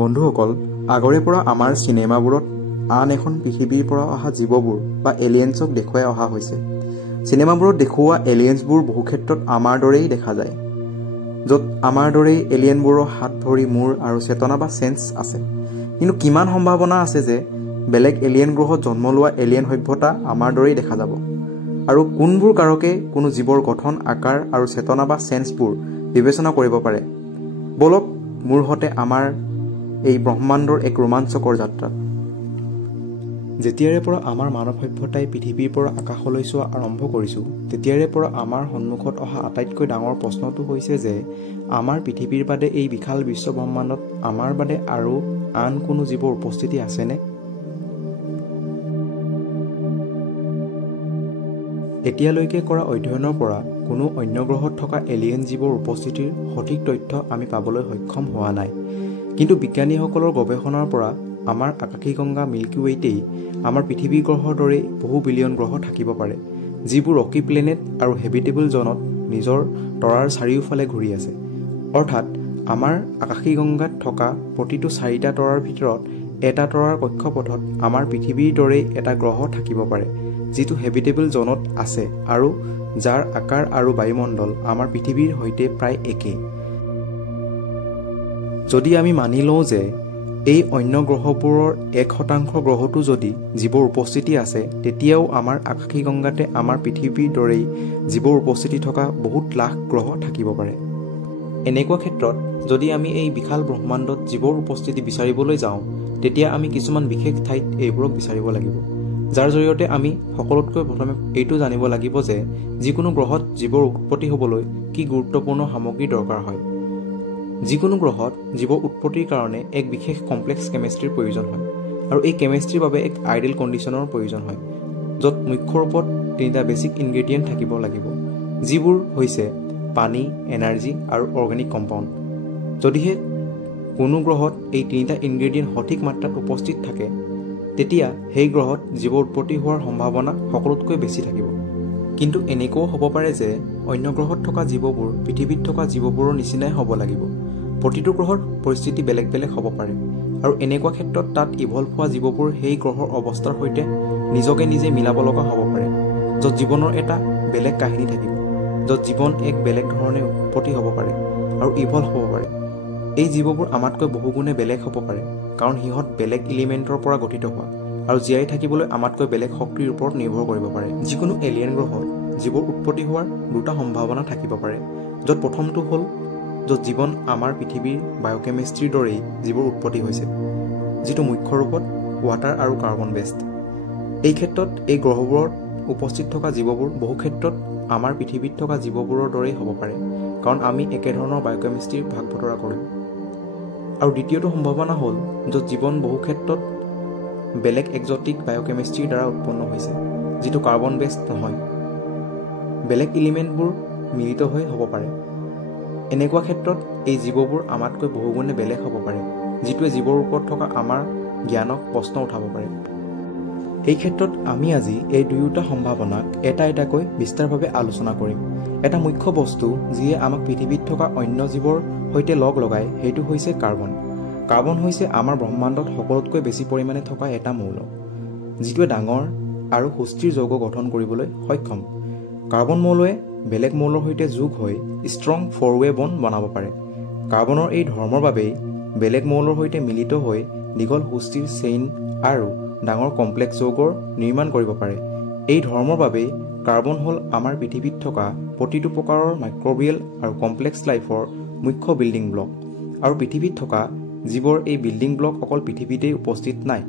বন্ধুসকল, আগৰে পৰা আমাৰ চিনেমাবোৰত আন এখন পৃথিৱীৰ পৰা অহা জীৱবোৰ বা এলিয়েন্সক দেখুৱাই অহা হৈছে। চিনেমাবোৰত দেখুওৱা এলিয়েন্সবোৰ বহু ক্ষেত্ৰত আমাৰ দৰেই দেখা যায়, য'ত আমাৰ দৰেই এলিয়েনবোৰৰ হাত, ভৰি, মূৰ আৰু চেতনা বা সেন্স আছে। কিন্তু কিমান সম্ভাৱনা আছে যে বেলেগ এলিয়েন গ্ৰহত জন্ম লোৱা এলিয়েন সভ্যতা আমাৰ দৰেই দেখা যাব? আৰু কোনবোৰ কাৰকে কোনো জীৱৰ গঠন, আকাৰ আৰু চেতনা বা সেন্সবোৰ বিবেচনা কৰিব পাৰে? বলক মোৰ সতে আমাৰ এই ব্ৰহ্মাণ্ডৰ এক ৰোমাঞ্চকৰ যাত্ৰা। যেতিয়াৰে পৰা আমাৰ মানৱ সভ্যতাই পৃথিৱীৰ পৰা আকাশলৈ চোৱা আৰম্ভ কৰিছোঁ, তেতিয়াৰে পৰা আমাৰ সন্মুখত অহা আটাইতকৈ ডাঙৰ প্ৰশ্নটো হৈছে যে আমাৰ পৃথিৱীৰ বাদে এই বিশাল বিশ্ব ব্ৰহ্মাণ্ডত আমাৰ বাদে আৰু আন কোনো জীৱৰ উপস্থিতি আছেনে? এতিয়ালৈকে কৰা অধ্যয়নৰ পৰা কোনো অন্য গ্ৰহত থকা এলিয়েন জীৱৰ উপস্থিতিৰ সঠিক তথ্য আমি পাবলৈ সক্ষম হোৱা নাই। কিন্তু বিজ্ঞানীসকলৰ গৱেষণাৰ পৰা আমাৰ আকাশীগংগা মিল্কী ৱেতেই আমাৰ পৃথিৱী গ্ৰহৰ দৰে বহু বিলিয়ন গ্ৰহ থাকিব পাৰে, যিবোৰ ৰকী প্লেনেট আৰু হেবিটেবল জ'নত নিজৰ তৰাৰ চাৰিওফালে ঘূৰি আছে। অৰ্থাৎ আমাৰ আকাশীগংগাত থকা প্ৰতিটো 4টা তৰাৰ ভিতৰত এটা তৰাৰ কক্ষপথত আমাৰ পৃথিৱীৰ দৰেই এটা গ্ৰহ থাকিব পাৰে, যিটো হেবিটেবল জ'নত আছে আৰু যাৰ আকাৰ আৰু বায়ুমণ্ডল আমাৰ পৃথিৱীৰ সৈতে প্ৰায় একেই। যদি আমি মানি লওঁ যে এই অন্য গ্ৰহবোৰৰ 1% গ্ৰহতো যদি জীৱৰ উপস্থিতি আছে, তেতিয়াও আমাৰ আকাশীগংগাতে আমাৰ পৃথিৱীৰ দৰেই জীৱৰ উপস্থিতি থকা বহুত লাখ গ্ৰহ থাকিব পাৰে। এনেকুৱা ক্ষেত্ৰত যদি আমি এই বিশাল ব্ৰহ্মাণ্ডত জীৱৰ উপস্থিতি বিচাৰিবলৈ যাওঁ, তেতিয়া আমি কিছুমান বিশেষ ঠাইত এইবোৰক বিচাৰিব লাগিব, যাৰ জৰিয়তে আমি সকলোতকৈ প্ৰথমে এইটো জানিব লাগিব যে যিকোনো গ্ৰহত জীৱৰ উৎপত্তি হ'বলৈ কি গুৰুত্বপূৰ্ণ সামগ্ৰী দৰকাৰ হয়। যিকোনো গ্ৰহত জীৱৰ উৎপত্তিৰ কাৰণে এক বিশেষ কমপ্লেক্স কেমেষ্ট্ৰিৰ প্ৰয়োজন হয়, আৰু এই কেমেষ্ট্ৰিৰ বাবে এক আইডিয়েল কণ্ডিশ্যনৰ প্ৰয়োজন হয়, য'ত মুখ্য ৰূপত 3টা বেছিক ইনগ্ৰেডিয়েণ্ট থাকিব লাগিব, যিবোৰ হৈছে পানী, এনাৰ্জি আৰু অৰ্গেনিক কম্পাউণ্ড। যদিহে কোনো গ্ৰহত এই 3টা ইনগ্ৰেডিয়েণ্ট সঠিক মাত্ৰাত উপস্থিত থাকে, তেতিয়া সেই গ্ৰহত জীৱৰ উৎপত্তি হোৱাৰ সম্ভাৱনা সকলোতকৈ বেছি থাকিব। কিন্তু এনেকুৱাও হ'ব পাৰে যে অন্য গ্ৰহত থকা জীৱবোৰ পৃথিৱীত থকা জীৱবোৰৰ নিচিনাই হ'ব লাগিব। প্ৰতিটো গ্ৰহৰ পৰিস্থিতি বেলেগ বেলেগ হ'ব পাৰে, আৰু এনেকুৱা ক্ষেত্ৰত তাত ইভল্ভ হোৱা জীৱবোৰ সেই গ্ৰহৰ অৱস্থাৰ সৈতে নিজকে নিজে মিলাব লগা হ'ব পাৰে, য'ত জীৱনৰ এটা বেলেগ কাহিনী থাকিব, য'ত জীৱন এক বেলেগ ধৰণে উৎপত্তি হ'ব পাৰে আৰু ইভল্ভ হ'ব পাৰে। এই জীৱবোৰ আমাতকৈ বহুগুণে বেলেগ হ'ব পাৰে, কাৰণ সিহঁত বেলেগ এলিমেণ্টৰ পৰা গঠিত হোৱা আৰু জীয়াই থাকিবলৈ আমাতকৈ বেলেগ শক্তিৰ ওপৰত নিৰ্ভৰ কৰিব পাৰে। যিকোনো এলিয়েন গ্ৰহত জীৱৰ উৎপত্তি হোৱাৰ 2টা সম্ভাৱনা থাকিব পাৰে, য'ত প্ৰথমটো হ'ল য'ত জীৱন আমাৰ পৃথিৱীৰ বায়'কেমিষ্ট্ৰিৰ দৰেই জীৱৰ উৎপত্তি হৈছে, যিটো মুখ্য ৰূপত ৱাটাৰ আৰু কাৰ্বন বেছড। এই ক্ষেত্ৰত এই গ্ৰহবোৰত উপস্থিত থকা জীৱবোৰ বহু ক্ষেত্ৰত আমাৰ পৃথিৱীত থকা জীৱবোৰৰ দৰেই হ'ব পাৰে, কাৰণ আমি একেধৰণৰ বায়'কেমিষ্ট্ৰিৰ ভাগ বতৰা কৰিম। আৰু দ্বিতীয়টো সম্ভাৱনা হ'ল য'ত জীৱন বহু ক্ষেত্ৰত বেলেগ এক্সটিক বায়'কেমিষ্ট্ৰিৰ দ্বাৰা উৎপন্ন হৈছে, যিটো কাৰ্বন বেছড নহয়। বেলেগ এলিমেণ্টবোৰ মিলিত হৈ হ'ব পাৰে। এনেকুৱা ক্ষেত্ৰত এই জীৱবোৰ আমাতকৈ বহুগুণে বেলেগ হ'ব পাৰে, যিটোৱে জীৱৰ ওপৰত থকা আমাৰ জ্ঞানক প্ৰশ্ন উঠাব পাৰে। এই ক্ষেত্ৰত আমি আজি এই 2টা সম্ভাৱনাক এটা এটাকৈ বিস্তাৰভাৱে আলোচনা কৰিম। এটা মুখ্য বস্তু যিয়ে আমাক পৃথিৱীত থকা অন্য জীৱৰ সৈতে লগ লগায়, সেইটো হৈছে কাৰ্বন। কাৰ্বন হৈছে আমাৰ ব্ৰহ্মাণ্ডত সকলোতকৈ বেছি পৰিমাণে থকা এটা মৌল, যিটোৱে ডাঙৰ আৰু সুস্থিৰ যৌগ গঠন কৰিবলৈ সক্ষম। কাৰ্বন মৌলৱে বেলেগ মৌলৰ সৈতে যোগ হৈ ষ্ট্ৰং 4-ৱে বণ্ড বনাব পাৰে। কাৰ্বনৰ এই ধৰ্মৰ বাবেই বেলেগ মৌলৰ সৈতে মিলিত হৈ দীঘল সুস্থিৰ চেইন আৰু ডাঙৰ কমপ্লেক্স যৌগৰ নিৰ্মাণ কৰিব পাৰে। এই ধৰ্মৰ বাবেই কাৰ্বন হ'ল আমাৰ পৃথিৱীত থকা প্ৰতিটো প্ৰকাৰৰ মাইক্ৰবিয়েল আৰু কমপ্লেক্স লাইফৰ মুখ্য বিল্ডিং ব্লক। আৰু পৃথিৱীত থকা জীৱৰ এই বিল্ডিং ব্লক অকল পৃথিৱীতেই উপস্থিত নাই।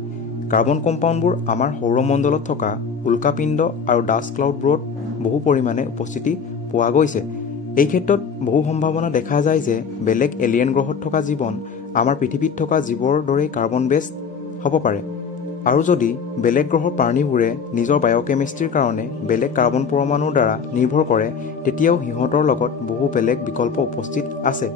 কাৰ্বন কম্পাউণ্ডবোৰ আমাৰ সৌৰমণ্ডলত থকা উল্কাপিণ্ড আৰু ডাষ্ট ক্লাউডবোৰত বহু পৰিমাণে উপস্থিতি পোৱা গৈছে। এই ক্ষেত্ৰত বহু সম্ভাৱনা দেখা যায় যে বেলেগ এলিয়েন গ্ৰহত থকা জীৱন আমাৰ পৃথিৱীত থকা জীৱৰ দৰেই কাৰ্বন বেছড হ'ব পাৰে। আৰু যদি বেলেগ গ্ৰহৰ প্ৰাণীবোৰে নিজৰ বায়'কেমিষ্ট্ৰিৰ কাৰণে বেলেগ কাৰ্বন পৰমাণুৰ দ্বাৰা নিৰ্ভৰ কৰে, তেতিয়াও সিহঁতৰ লগত বহু বেলেগ বিকল্প উপস্থিত আছে।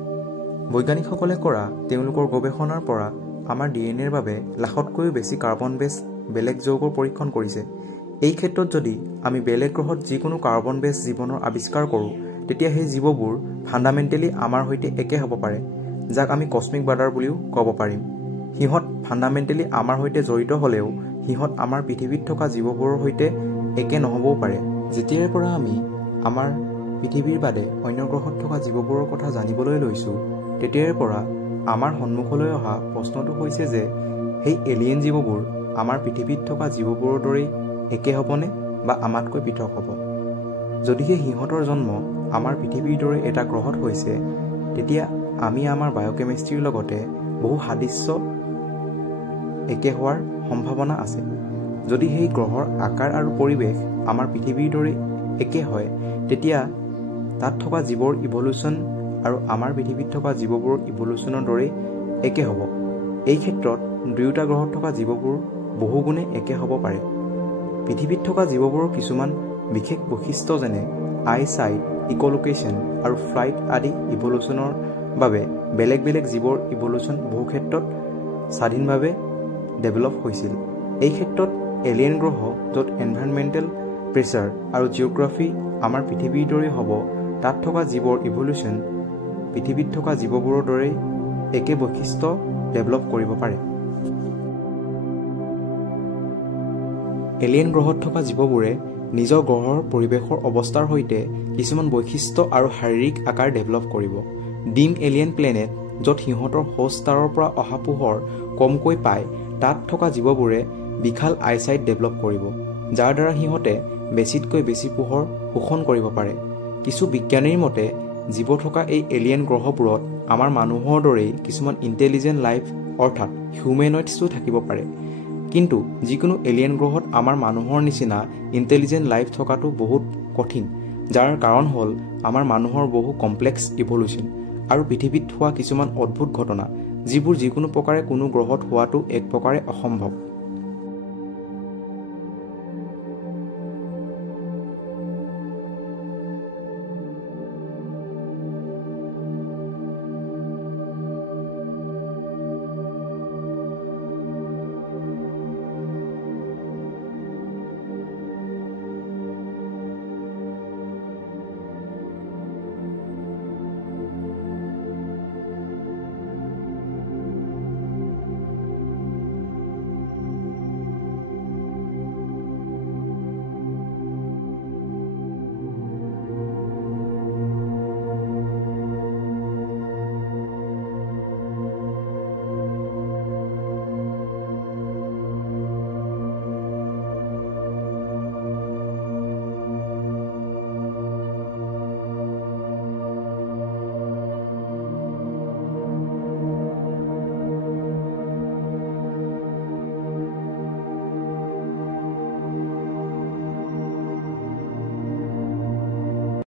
বৈজ্ঞানিকসকলে কৰা তেওঁলোকৰ গৱেষণাৰ পৰা আমাৰ DNAৰ বাবে লাখতকৈও বেছি কাৰ্বন বেছড বেলেগ যৌগৰ পৰীক্ষণ কৰিছে। এই ক্ষেত্ৰত যদি আমি বেলেগ গ্ৰহত যিকোনো কাৰ্বন বেছড জীৱনৰ আৱিষ্কাৰ কৰোঁ, তেতিয়া সেই জীৱবোৰ ফাণ্ডামেণ্টেলি আমাৰ সৈতে একে হ'ব পাৰে, যাক আমি কছমিক ব্ৰাদাৰ বুলিও ক'ব পাৰিম। সিহঁত ফাণ্ডামেণ্টেলি আমাৰ সৈতে জড়িত হ'লেও সিহঁত আমাৰ পৃথিৱীত থকা জীৱবোৰৰ সৈতে একে নহ'বও পাৰে। যেতিয়াৰ পৰা আমি আমাৰ পৃথিৱীৰ বাদে অন্য গ্ৰহত থকা জীৱবোৰৰ কথা জানিবলৈ লৈছোঁ, তেতিয়াৰ পৰা আমাৰ সন্মুখলৈ অহা প্ৰশ্নটো হৈছে যে সেই এলিয়েন জীৱবোৰ আমাৰ পৃথিৱীত থকা জীৱবোৰৰ দৰেই একে হ'বনে বা আমাতকৈ পৃথক হ'ব? যদিহে সিহঁতৰ জন্ম আমাৰ পৃথিৱীৰ দৰে এটা গ্ৰহত হৈছে, তেতিয়া আমি আমাৰ বায়'কেমিষ্ট্ৰিৰ লগতে বহু সাদৃশ্য একে হোৱাৰ সম্ভাৱনা আছে। যদি সেই গ্ৰহৰ আকাৰ আৰু পৰিৱেশ আমাৰ পৃথিৱীৰ দৰে একে হয়, তেতিয়া তাত থকা জীৱৰ ইভলিউশ্যন আৰু আমাৰ পৃথিৱীত থকা জীৱবোৰৰ ইভলিউশ্যনৰ দৰেই একে হ'ব। এই ক্ষেত্ৰত দুয়োটা গ্ৰহত থকা জীৱবোৰ বহুগুণে একে হ'ব পাৰে। পৃথিৱীত থকা জীৱবোৰৰ কিছুমান বিশেষ বৈশিষ্ট্য যেনে আই চাইট, ইক'লোকেশ্যন আৰু ফ্লাইট আদি ইভলিউশ্যনৰ বাবে বেলেগ বেলেগ জীৱৰ ইভলিউশ্যন বহু ক্ষেত্ৰত স্বাধীনভাৱে ডেভেলপ হৈছিল। এই ক্ষেত্ৰত এলিয়েন গ্ৰহ য'ত এনভাইৰনমেণ্টেল প্ৰেছাৰ আৰু জিঅ'গ্ৰাফি আমাৰ পৃথিৱীৰ দৰে হ'ব, তাত থকা জীৱৰ ইভলিউশ্যন পৃথিৱীত থকা জীৱবোৰৰ দৰেই একে বৈশিষ্ট্য ডেভেলপ কৰিব পাৰে। এলিয়েন গ্ৰহত থকা জীৱবোৰে নিজৰ গ্ৰহৰ পৰিৱেশৰ অৱস্থাৰ সৈতে কিছুমান বৈশিষ্ট্য আৰু শাৰীৰিক আকাৰ ডেভেলপ কৰিব। ডিম এলিয়েন প্লেনেট য'ত সিহঁতৰ হোষ্ট ষ্টাৰৰ পৰা অহা পোহৰ কমকৈ পায়, তাত থকা জীৱবোৰে বিশাল আইচাইট ডেভেলপ কৰিব, যাৰ দ্বাৰা সিহঁতে বেছিতকৈ বেছি পোহৰ শোষণ কৰিব পাৰে। কিছু বিজ্ঞানীৰ মতে জীৱ থকা এই এলিয়েন গ্ৰহবোৰত আমাৰ মানুহৰ দৰেই কিছুমান ইণ্টেলিজেণ্ট লাইফ অৰ্থাৎ হিউমেনইডছো থাকিব পাৰে। কিন্তু যিকোনো এলিয়েন গ্ৰহত আমাৰ মানুহৰ নিচিনা ইণ্টেলিজেণ্ট লাইফ থকাটো বহুত কঠিন, যাৰ কাৰণ হ'ল আমাৰ মানুহৰ বহু কমপ্লেক্স ইভলিউশ্যন আৰু পৃথিৱীত হোৱা কিছুমান অদ্ভুত ঘটনা, যিবোৰ যিকোনো প্ৰকাৰে কোনো গ্ৰহত হোৱাটো এক প্ৰকাৰে অসম্ভৱ।